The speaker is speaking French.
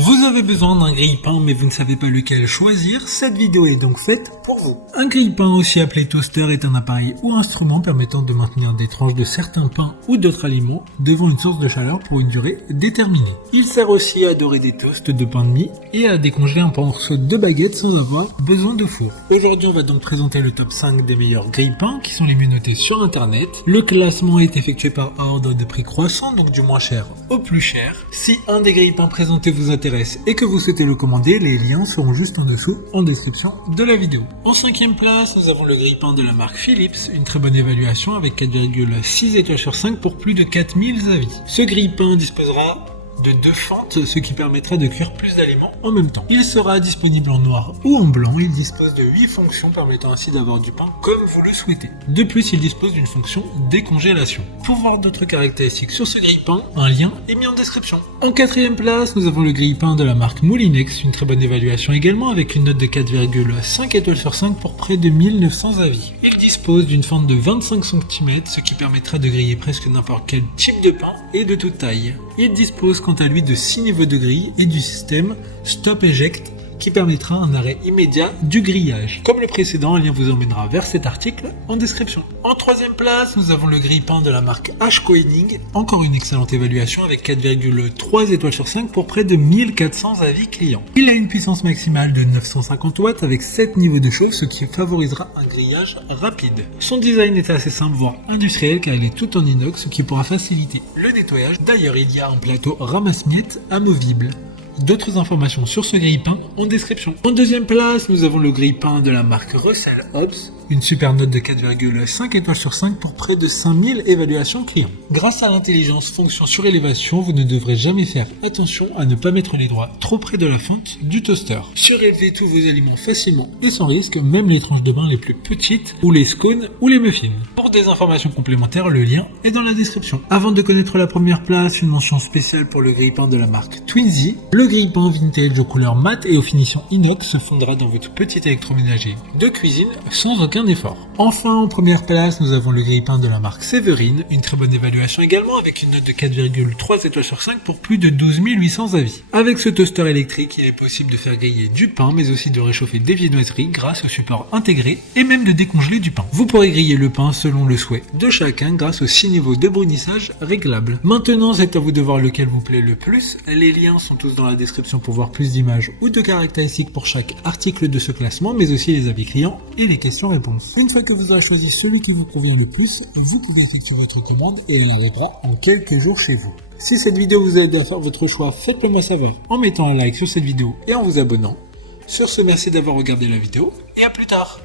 Vous avez besoin d'un grille-pain mais vous ne savez pas lequel choisir, cette vidéo est donc faite pour vous. Un grille-pain, aussi appelé toaster, est un appareil ou instrument permettant de maintenir des tranches de certains pains ou d'autres aliments devant une source de chaleur pour une durée déterminée. Il sert aussi à dorer des toasts de pain de mie et à décongeler un morceau de baguette sans avoir besoin de four. Aujourd'hui on va donc présenter le top 5 des meilleurs grille-pains qui sont les mieux notés sur internet. Le classement est effectué par ordre de prix croissant, donc du moins cher au plus cher. Si un des grille-pains présentés vous intéresse et que vous souhaitez le commander, les liens seront juste en dessous en description de la vidéo. En 5e place, nous avons le grille-pain de la marque Philips, une très bonne évaluation avec 4,6 étoiles sur 5 pour plus de 4000 avis. Ce grille-pain disposera de 2 fentes, ce qui permettra de cuire plus d'aliments en même temps. Il sera disponible en noir ou en blanc. Il dispose de 8 fonctions permettant ainsi d'avoir du pain comme vous le souhaitez. De plus, il dispose d'une fonction décongélation. Pour voir d'autres caractéristiques sur ce grille-pain, un lien est mis en description. En 4e place, nous avons le grille-pain de la marque Moulinex, une très bonne évaluation également avec une note de 4,5 étoiles sur 5 pour près de 1900 avis. Il dispose d'une fente de 25 cm, ce qui permettra de griller presque n'importe quel type de pain et de toute taille. Il dispose quant à lui de 6 niveaux de grille et du système Stop Eject qui permettra un arrêt immédiat du grillage. Comme le précédent, un lien vous emmènera vers cet article en description. En 3e place, nous avons le grille-pain de la marque H-Koenig, encore une excellente évaluation avec 4,3 étoiles sur 5 pour près de 1400 avis clients. Il a une puissance maximale de 950 watts avec 7 niveaux de chauffe, ce qui favorisera un grillage rapide. Son design est assez simple voire industriel car il est tout en inox, ce qui pourra faciliter le nettoyage. D'ailleurs, il y a un plateau ramasse-miettes amovible. D'autres informations sur ce grille-pain en description. En 2e place, nous avons le grille-pain de la marque Russell Hobbs, une super note de 4,5 étoiles sur 5 pour près de 5000 évaluations clients. Grâce à l'intelligence fonction surélévation, vous ne devrez jamais faire attention à ne pas mettre les doigts trop près de la fente du toaster. Surélevez tous vos aliments facilement et sans risque, même les tranches de pain les plus petites, ou les scones ou les muffins. Pour des informations complémentaires, le lien est dans la description. Avant de connaître la première place, une mention spéciale pour le grille-pain de la marque Twinsy. Le grille-pain vintage aux couleurs mat et aux finitions inox se fondra dans votre petit électroménager de cuisine sans aucun effort. Enfin, en première place, nous avons le grille-pain de la marque Séverine, une très bonne évaluation également avec une note de 4,3 étoiles sur 5 pour plus de 12 800 avis. Avec ce toaster électrique, il est possible de faire griller du pain mais aussi de réchauffer des viennoiseries grâce au support intégré et même de décongeler du pain. Vous pourrez griller le pain selon le souhait de chacun grâce aux 6 niveaux de brunissage réglables. Maintenant, c'est à vous de voir lequel vous plaît le plus. Les liens sont tous dans la description pour voir plus d'images ou de caractéristiques pour chaque article de ce classement, mais aussi les avis clients et les questions-réponses. Une fois que vous aurez choisi celui qui vous convient le plus, vous pouvez effectuer votre commande et elle arrivera en quelques jours chez vous. Si cette vidéo vous aide à faire votre choix, faites-le moi savoir en mettant un like sur cette vidéo et en vous abonnant. Sur ce, merci d'avoir regardé la vidéo et à plus tard.